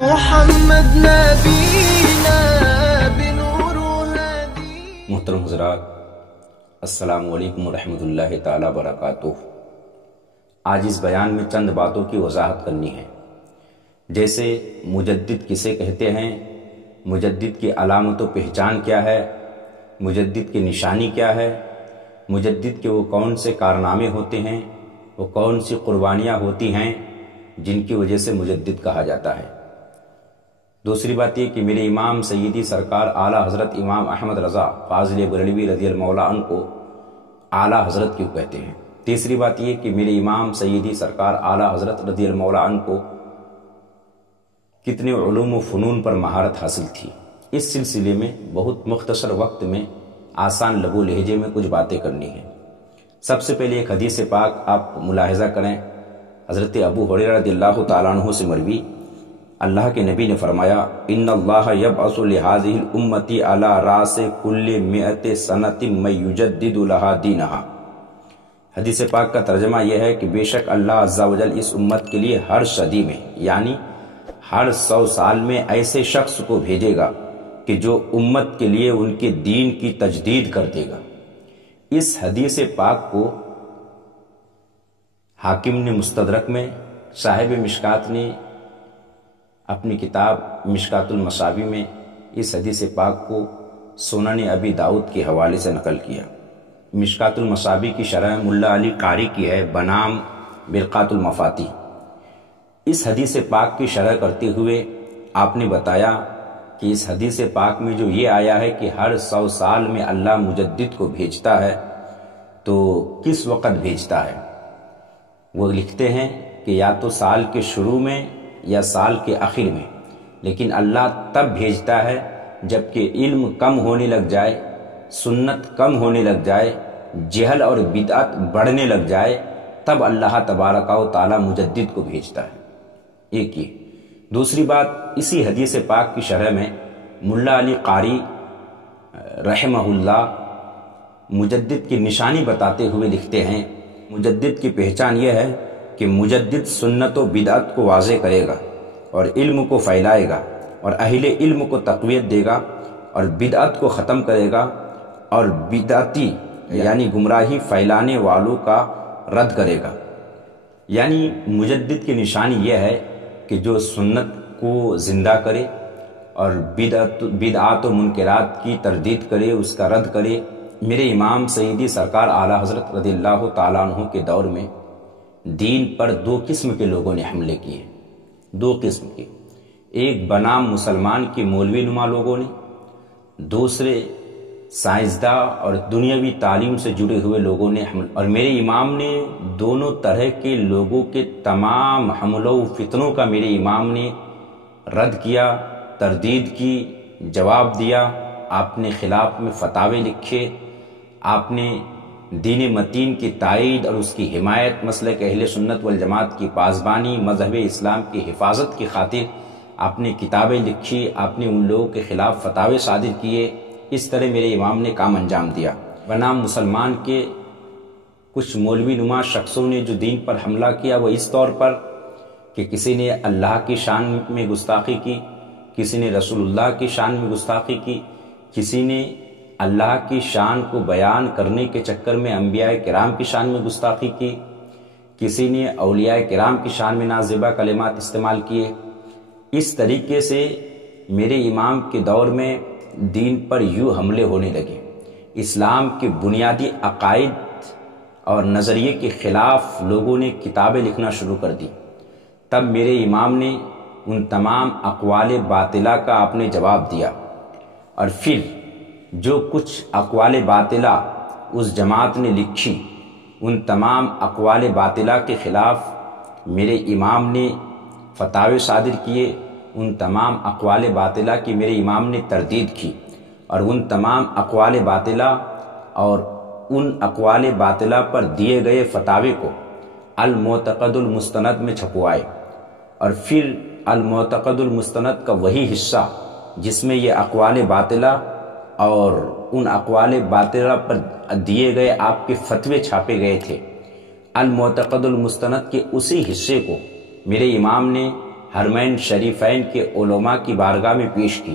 محمد نبینا بنور هدی۔ محترم حضرات، السلام علیکم ورحمۃ اللہ تعالی وبرکاتہ۔ آج اس بیان میں چند باتوں کی وضاحت کرنی ہے، جیسے مجدد کسے کہتے ہیں، مجدد کی علامت و پہچان کیا ہے، مجدد کی نشانی کیا ہے، مجدد کے وہ کون سے کارنامے ہوتے ہیں، وہ کون سی قربانیاں ہوتی ہیں جن کی وجہ سے مجدد کہا جاتا ہے۔ دوسری بات یہ کہ میرے امام سیدی سرکار اعلیٰ حضرت امام احمد رضا فاضل بریلوی رضی اللہ عنہ کو اعلیٰ حضرت کیوں کہتے ہیں۔ تیسری بات یہ کہ میرے امام سیدی سرکار اعلیٰ حضرت رضی اللہ عنہ کو کتنے علوم و فنون پر مہارت حاصل تھی۔ اس سلسلے میں بہت مختصر وقت میں آسان لب و لہجے میں کچھ باتیں کرنی ہیں۔ سب سے پہلے ایک حدیث پاک آپ ملاحظہ کریں، حضرت ابو ہریرہ رضی اللہ تعالیٰ عنہ سے مروی، اللہ کے نبی نے فرمایا، ان اللہ یبعث لہذہ الامۃ علی راس کل 100 سنۃ من یجدد لہا دینہا۔ حدیث پاک کا ترجمہ یہ ہے کہ بے شک اللہ عز و جل اس امت کے لیے ہر صدی میں یعنی ہر 100 سال میں ایسے شخص کو بھیجے گا کہ جو امت کے لیے ان کے دین کی تجدید کر دے گا۔ اس حدیث پاک کو حاکم نے مستدرک میں، صاحب مشکات نے اپنی کتاب مشکات المصابیح میں اس حدیث پاک کو سنن ابی داؤد کے حوالے سے نقل کیا۔ مشکات المصابیح کی شرح ملا علی قاری کی ہے بنام برقات المفاتیح۔ اس حدیث پاک کی شرح کرتے ہوئے آپ نے بتایا کہ اس حدیث پاک میں جو یہ آیا ہے کہ ہر 100 سال میں اللہ مجدد کو بھیجتا ہے، تو کس وقت بھیجتا ہے؟ وہ لکھتے ہیں کہ یا تو سال کے شروع میں یا سال کے آخر میں، لیکن اللہ تب بھیجتا ہے جبکہ علم کم ہونے لگ جائے، سنت کم ہونے لگ جائے، جہل اور بدعت بڑھنے لگ جائے، تب اللہ تبارک و تعالی مجدد کو بھیجتا ہے۔ ایک یہ۔ دوسری بات، اسی حدیث پاک کی شرح میں ملا علی قاری رحمہ اللہ مجدد کی نشانی بتاتے ہوئے لکھتے ہیں، مجدد کی پہچان یہ ہے کہ مجدد سنت و بدعت کو واضح کرے گا اور علم کو پھیلائے گا اور اہل علم کو تقویت دے گا اور بدعت کو ختم کرے گا اور بدعتی یعنی گمراہی پھیلانے والوں کا رد کرے گا۔ یعنی مجدد کی نشانی یہ ہے کہ جو سنت کو زندہ کرے اور بدعات و منکرات کی تردید کرے، اس کا رد کرے۔ میرے امام سیدی سرکار اعلیٰ حضرت رضی اللہ تعالیٰ عنہ کے دور میں دین پر 2 قسم کے لوگوں نے حملے کیے، 2 قسم کے۔ ایک بنام مسلمان کے مولوی نما لوگوں نے، دوسرے سائنسداں اور دنیاوی تعلیم سے جڑے ہوئے لوگوں نے حملہ، اور میرے امام نے دونوں طرح کے لوگوں کے تمام حملوں و فتنوں کا میرے امام نے رد کیا، تردید کی، جواب دیا۔ آپ نے خلاف میں فتاوے لکھے، آپ نے دین متین کی تائید اور اس کی حمایت، مسلک اہل سنت والجماعت کی پاسبانی، مذہب اسلام کی حفاظت کی خاطر آپ نے کتابیں لکھی، آپ نے ان لوگوں کے خلاف فتاوے صادر کیے۔ اس طرح میرے امام نے کام انجام دیا۔ بنام مسلمان کے کچھ مولوی نما شخصوں نے جو دین پر حملہ کیا، وہ اس طور پر کہ کسی نے اللہ کی شان میں گستاخی کی، کسی نے رسول اللہ کی شان میں گستاخی کی، کسی نے اللہ کی شان کو بیان کرنے کے چکر میں انبیاء کرام کی شان میں گستاخی کی، کسی نے اولیاء کرام کی شان میں نازیبہ کلمات استعمال کیے۔ اس طریقے سے میرے امام کے دور میں دین پر یوں حملے ہونے لگے۔ اسلام کے بنیادی عقائد اور نظریے کے خلاف لوگوں نے کتابیں لکھنا شروع کر دی۔ تب میرے امام نے ان تمام اقوال باطلہ کا آپ نے جواب دیا، اور پھر جو کچھ اقوال باطلہ اس جماعت نے لکھی، ان تمام اقوال باطلہ کے خلاف میرے امام نے فتاوے صادر کیے، ان تمام اقوال باطلہ کی میرے امام نے تردید کی، اور ان تمام اقوال باطلہ اور ان اقوال باطلہ پر دیے گئے فتاوے کو المعتقد المستند میں چھپوائے، اور پھر المعتقد المستند کا وہی حصہ جس میں یہ اقوال باطلہ اور ان اقوال باطلہ پر دیے گئے آپ کے فتوے چھاپے گئے تھے، المعتقد المستند کے اسی حصے کو میرے امام نے حرمین شریفین کے علماء کی بارگاہ میں پیش کی،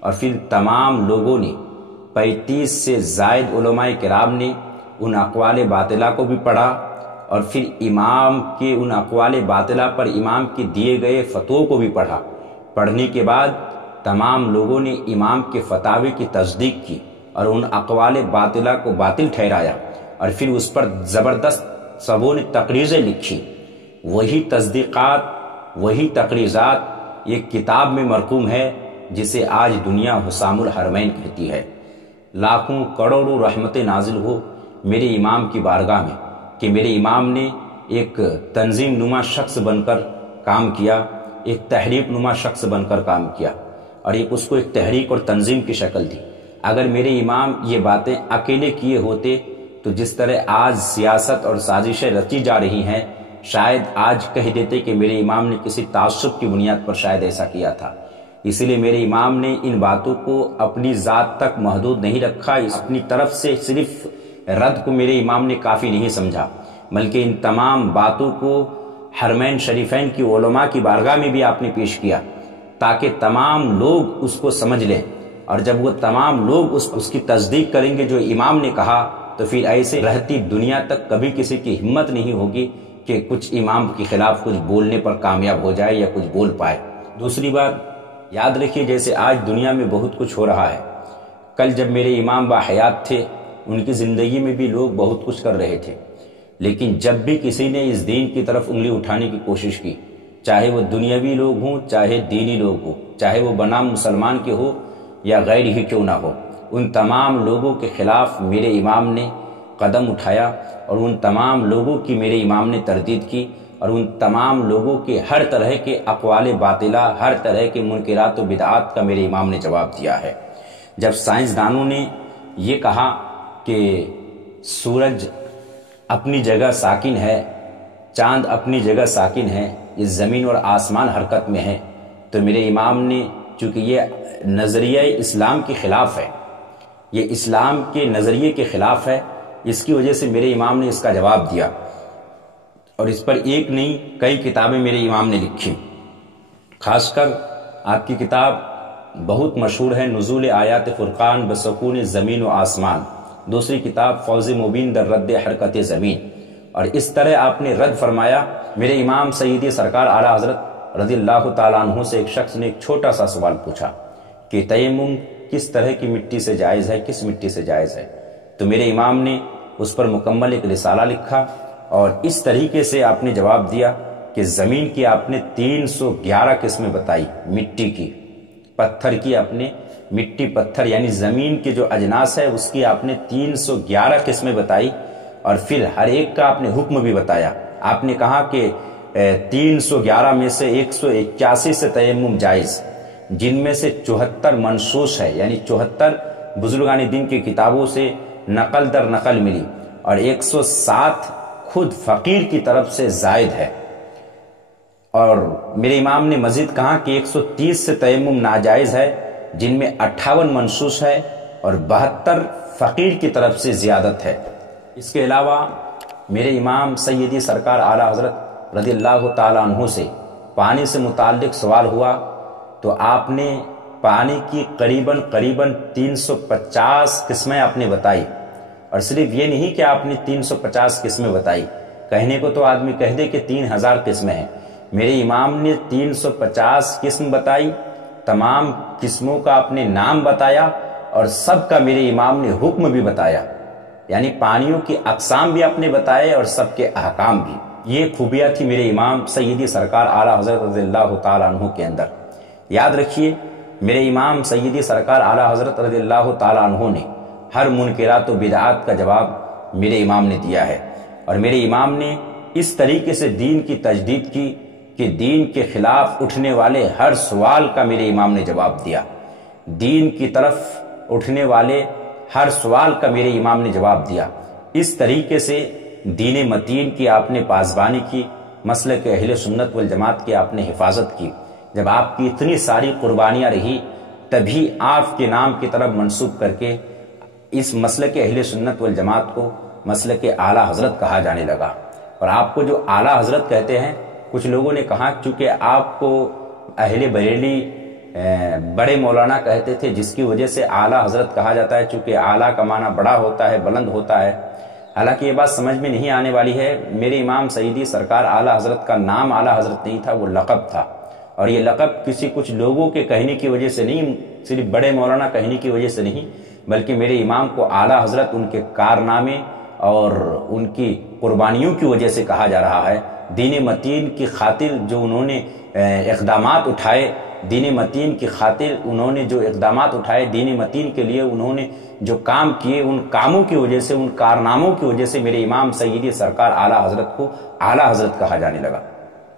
اور پھر تمام لوگوں نے 35 سے زائد علماء کرام نے ان اقوال باطلہ کو بھی پڑھا، اور پھر امام کے ان اقوال باطلہ پر امام کے دیے گئے فتووں کو بھی پڑھا۔ پڑھنے کے بعد تمام لوگوں نے امام کے فتاوی کی تصدیق کی اور ان اقوال باطلہ کو باطل ٹھہرایا، اور پھر اس پر زبردست سبوں نے تقریریں لکھی۔ وہی تصدیقات، وہی تقریرات ایک کتاب میں مرقوم ہے جسے آج دنیا حسام الحرمین کہتی ہے۔ لاکھوں کروڑوں رحمتیں نازل ہو میرے امام کی بارگاہ میں کہ میرے امام نے ایک تنظیم نما شخص بن کر کام کیا، ایک تحریک نما شخص بن کر کام کیا، اور اس کو ایک تحریک اور تنظیم کی شکل دی۔ اگر میرے امام یہ باتیں اکیلے کیے ہوتے تو جس طرح آج سیاست اور سازشیں رچی جا رہی ہیں، شاید آج کہہ دیتے کہ میرے امام نے کسی تعصب کی بنیاد پر شاید ایسا کیا تھا۔ اس لیے میرے امام نے ان باتوں کو اپنی ذات تک محدود نہیں رکھا، اپنی طرف سے صرف رد کو میرے امام نے کافی نہیں سمجھا، بلکہ ان تمام باتوں کو حرمین شریفین کی علماء کی بارگاہ میں بھی آپ نے پیش کیا تاکہ تمام لوگ اس کو سمجھ لیں، اور جب وہ تمام لوگ اس کی تصدیق کریں گے جو امام نے کہا، تو پھر ایسے رہتی دنیا تک کبھی کسی کی ہمت نہیں ہوگی کہ کچھ امام کے خلاف کچھ بولنے پر کامیاب ہو جائے یا کچھ بول پائے۔ دوسری بات یاد رکھیے، جیسے آج دنیا میں بہت کچھ ہو رہا ہے، کل جب میرے امام باحیات تھے ان کی زندگی میں بھی لوگ بہت کچھ کر رہے تھے، لیکن جب بھی کسی نے اس دین کی طرف انگلی اٹھانے کی کوشش کی، چاہے وہ دنیاوی لوگ ہوں چاہے دینی لوگ ہوں، چاہے وہ بنام مسلمان کے ہو یا غیر ہی کیوں نہ ہو، ان تمام لوگوں کے خلاف میرے امام نے قدم اٹھایا، اور ان تمام لوگوں کی میرے امام نے تردید کی، اور ان تمام لوگوں کے ہر طرح کے اقوال باطلہ، ہر طرح کے منکرات و بدعات کا میرے امام نے جواب دیا ہے۔ جب سائنسدانوں نے یہ کہا کہ سورج اپنی جگہ ساکن ہے، چاند اپنی جگہ ساکن ہے، یہ زمین اور آسمان حرکت میں ہے، تو میرے امام نے، چونکہ یہ نظریہ اسلام کے خلاف ہے، یہ اسلام کے نظریے کے خلاف ہے، اس کی وجہ سے میرے امام نے اس کا جواب دیا، اور اس پر ایک نہیں کئی کتابیں میرے امام نے لکھی۔ خاص کر آپ کی کتاب بہت مشہور ہے، نزول آیات فرقان بسکون زمین و آسمان، دوسری کتاب فوز مبین در رد حرکت زمین، اور اس طرح آپ نے رد فرمایا۔ میرے امام سیدی سرکار اعلیٰ حضرت رضی اللہ تعالیٰ عنہ سے ایک شخص نے ایک چھوٹا سا سوال پوچھا کہ تیمم کس طرح کی مٹی سے جائز ہے، کس مٹی سے جائز ہے، تو میرے امام نے اس پر مکمل ایک رسالہ لکھا، اور اس طریقے سے آپ نے جواب دیا کہ زمین کی آپ نے 311 قسمیں بتائی، مٹی کی، پتھر کی آپ نے، مٹی پتھر یعنی زمین کے جو اجناس ہے اس کی آپ نے 311 قسمیں بتائی، اور پھر ہر ایک کا آپ نے حکم بھی بتایا۔ آپ نے کہا کہ 311 میں سے 181 سے تیمم جائز، جن میں سے 74 منصوص ہے، یعنی 74 بزرگان دین کی کتابوں سے نقل در نقل ملی، اور 107 خود فقیر کی طرف سے زائد ہے۔ اور میرے امام نے مزید کہا کہ 130 سے تیمم ناجائز ہے، جن میں 58 منصوص ہے اور 72 فقیر کی طرف سے زیادت ہے۔ اس کے علاوہ میرے امام سیدی سرکار اعلیٰ حضرت رضی اللہ تعالیٰ عنہ سے پانی سے متعلق سوال ہوا، تو آپ نے پانی کی قریباً 350 قسمیں آپ نے بتائی، اور صرف یہ نہیں کہ آپ نے 350 قسمیں بتائی، کہنے کو تو آدمی کہہ دے کہ 3000 قسمیں ہیں، میرے امام نے 350 قسم بتائی، تمام قسموں کا آپ نے نام بتایا، اور سب کا میرے امام نے حکم بھی بتایا، یعنی پانیوں کی اقسام بھی آپ نے بتائے اور سب کے احکام بھی۔ یہ خوبیاں تھی میرے امام سیدی سرکار اعلیٰ حضرت رضی اللہ تعالیٰ عنہ کے اندر۔ یاد رکھیے، میرے امام سیدی سرکار اعلیٰ حضرت رضی اللہ تعالیٰ عنہ نے ہر منکرات و بدعات کا جواب میرے امام نے دیا ہے، اور میرے امام نے اس طریقے سے دین کی تجدید کی کہ دین کے خلاف اٹھنے والے ہر سوال کا میرے امام نے جواب دیا، دین کی طرف اٹھنے والے ہر سوال کا میرے امام نے جواب دیا۔ اس طریقے سے دین متین کی آپ نے پاسبانی کی، مسلک اہل سنت والجماعت کی آپ نے حفاظت کی۔ جب آپ کی اتنی ساری قربانیاں رہی، تبھی آپ کے نام کی طرف منسوب کر کے اس مسلک اہل سنت والجماعت کو مسلک اعلیٰ حضرت کہا جانے لگا، اور آپ کو جو اعلیٰ حضرت کہتے ہیں کچھ لوگوں نے کہا چونکہ آپ کو اہل بریلی بڑے مولانا کہتے تھے، جس کی وجہ سے اعلیٰ حضرت کہا جاتا ہے، چونکہ اعلیٰ کا معنی بڑا ہوتا ہے، بلند ہوتا ہے۔ حالانکہ یہ بات سمجھ میں نہیں آنے والی ہے۔ میرے امام سیدی سرکار اعلیٰ حضرت کا نام اعلیٰ حضرت نہیں تھا، وہ لقب تھا، اور یہ لقب کچھ لوگوں کے کہنے کی وجہ سے نہیں، صرف بڑے مولانا کہنے کی وجہ سے نہیں، بلکہ میرے امام کو اعلیٰ حضرت ان کے کارنامے اور ان کی قربانیوں کی وجہ سے کہا جا رہا ہے۔ دین متین کی خاطر جو انہوں نے اقدامات اٹھائے، دین متین کی خاطر انہوں نے جو اقدامات اٹھائے، دین متین کے لیے انہوں نے جو کام کیے، ان کاموں کی وجہ سے، ان کارناموں کی وجہ سے میرے امام سیدی سرکار اعلیٰ حضرت کو اعلیٰ حضرت کہا جانے لگا۔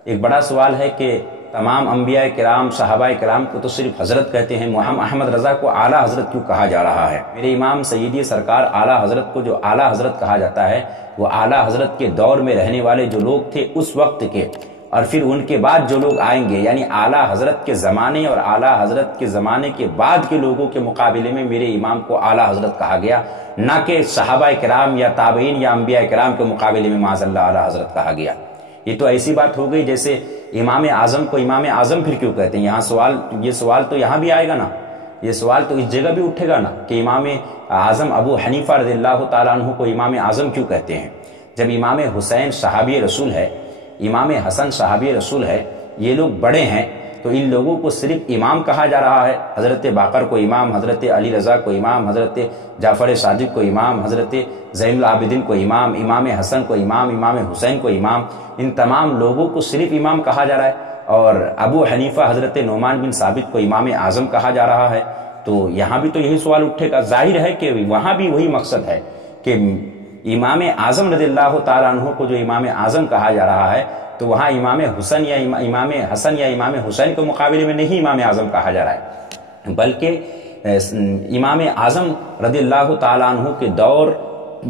ایک بڑا سوال ہے کہ تمام انبیاء کرام، صحابہ کرام کو تو صرف حضرت کہتے ہیں، محمد احمد رضا کو اعلیٰ حضرت کیوں کہا جا رہا ہے؟ میرے امام سیدی سرکار اعلیٰ حضرت کو جو اعلیٰ حضرت کہا جاتا ہے، وہ اعلیٰ حضرت کے دور میں رہنے والے جو لوگ تھے اس وقت کے، اور پھر ان کے بعد جو لوگ آئیں گے، یعنی اعلیٰ حضرت کے زمانے اور اعلیٰ حضرت کے زمانے کے بعد کے لوگوں کے مقابلے میں میرے امام کو اعلیٰ حضرت کہا گیا، نہ کہ صحابہ کرام یا تابعین یا انبیاء کرام کے مقابلے میں معاذ اللہ اعلیٰ حضرت کہا گیا۔ یہ تو ایسی بات ہو گئی جیسے امام اعظم کو امام اعظم پھر کیوں کہتے ہیں؟ یہ سوال تو یہاں بھی آئے گا نا، یہ سوال تو اس جگہ بھی اٹھے گا نا کہ امام اعظم ابو حنیفہ رضی اللہ تعالیٰ عنہ کو امام اعظم کیوں کہتے ہیں؟ جب امام حسین صحابی رسول ہے، امام حسن صحابی رسول ہے، یہ لوگ بڑے ہیں، تو ان لوگوں کو صرف امام کہا جا رہا ہے۔ حضرت باقر کو امام، حضرت علی رضا کو امام، حضرت جعفر صادق کو امام، حضرت زین العابدین کو امام، امام حسن کو امام، امام حسین کو امام، ان تمام لوگوں کو صرف امام کہا جا رہا ہے، اور ابو حنیفہ حضرت نعمان بن ثابت کو امام اعظم کہا جا رہا ہے۔ تو یہاں بھی تو یہی سوال اٹھے گا، ظاہر ہے کہ وہاں بھی وہی مقصد ہے کہ امام اعظم رضی اللہ تعالیٰ عنہ کو جو امام اعظم کہا جا رہا ہے، تو وہاں امام حسن یا امام حسن یا امام حسین کے مقابلے میں نہیں امام اعظم کہا جا رہا ہے، بلکہ امام اعظم رضی اللہ تعالیٰ عنہ کے دور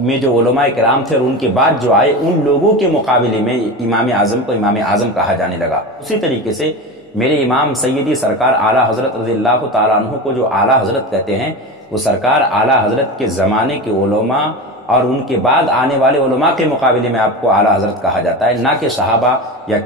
میں جو علماء کرام تھے اور ان کے بعد جو آئے، ان لوگوں کے مقابلے میں امام اعظم کو امام اعظم کہا جانے لگا۔ اسی طریقے سے میرے امام سیدی سرکار اعلیٰ حضرت رضی اللہ تعالیٰ عنہ کو جو اعلیٰ حضرت کہتے ہیں، وہ سرکار اعلیٰ حضرت کے زمانے کے علماء اور ان کے بعد آنے والے علماء کے مقابلے میں آپ کو اعلیٰ حضرت کہا جاتا ہے، نہ کہ صحابہ یا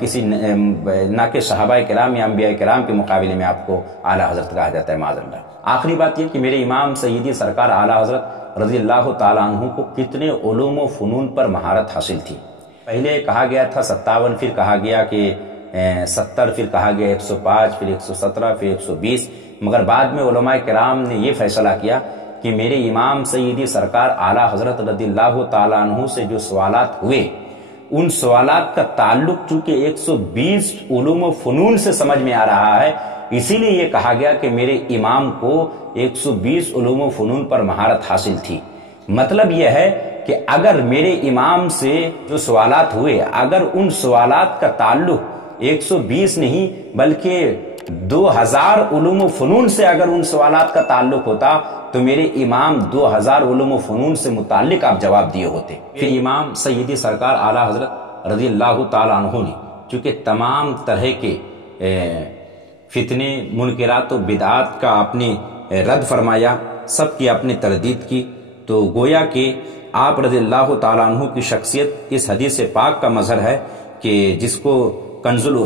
نہ کہ صحابہ کرام یا انبیاء کرام کے مقابلے میں آپ کو اعلیٰ حضرت کہا جاتا ہے، معاذ اللہ۔ آخری بات یہ کہ میرے امام سیدی سرکار اعلیٰ حضرت رضی اللہ تعالیٰ عنہ کو کتنے علوم و فنون پر مہارت حاصل تھی۔ پہلے کہا گیا تھا 57، پھر کہا گیا کہ 70، پھر کہا گیا 105، پھر 117، پھر 120، مگر بعد میں علماء کرام نے یہ فیصلہ کیا کہ میرے امام سیدی سرکار اعلیٰ حضرت رضی اللہ تعالیٰ عنہ سے جو سوالات ہوئے، ان سوالات کا تعلق چونکہ 120 علوم و فنون سے سمجھ میں آ رہا ہے، اسی لیے یہ کہا گیا کہ میرے امام کو 120 علوم و فنون پر مہارت حاصل تھی۔ مطلب یہ ہے کہ اگر میرے امام سے جو سوالات ہوئے، اگر ان سوالات کا تعلق 120 نہیں بلکہ 2000 علوم و فنون سے اگر ان سوالات کا تعلق ہوتا، تو میرے امام 2000 علوم و فنون سے متعلق آپ جواب دیے ہوتے۔ پھر امام سیدی سرکار اعلیٰ حضرت رضی اللہ تعالیٰ عنہ نے چونکہ تمام طرح کے فتنے، منکرات و بدعات کا آپ نے رد فرمایا، سب کی آپ نے تردید کی، تو گویا کہ آپ رضی اللہ تعالیٰ عنہ کی شخصیت اس حدیث پاک کا مظہر ہے کہ جس کو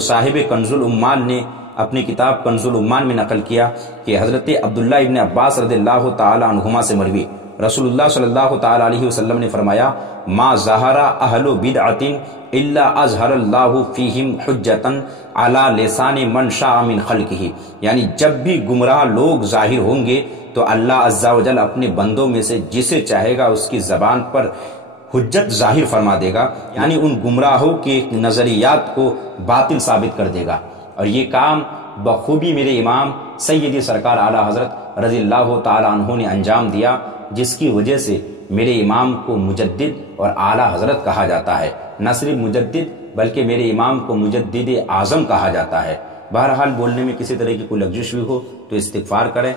صاحب کنز العمال نے اپنی کتاب کنز العمال میں نقل کیا کہ حضرت عبداللہ ابن عباس رضی اللہ تعالی عنہما سے مروی، رسول اللہ صلی اللہ تعالی علیہ وسلم نے فرمایا، ما ظہر اہل بدعۃ الا اظہر اللہ فیہم حجۃ علی لسان من شاء من خلقہ، یعنی جب بھی گمراہ لوگ ظاہر ہوں گے تو اللہ عز و جل اپنے بندوں میں سے جسے چاہے گا اس کی زبان پر حجت ظاہر فرما دے گا، یعنی ان گمراہوں کے نظریات کو باطل ثابت کر دے گا۔ اور یہ کام بخوبی میرے امام سیدی سرکار اعلیٰ حضرت رضی اللہ تعالی عنہ نے انجام دیا، جس کی وجہ سے میرے امام کو مجدد اور اعلیٰ حضرت کہا جاتا ہے، نہ صرف مجدد بلکہ میرے امام کو مجدد اعظم کہا جاتا ہے۔ بہرحال بولنے میں کسی طرح کی کوئی لغزش بھی ہو تو استغفار کریں۔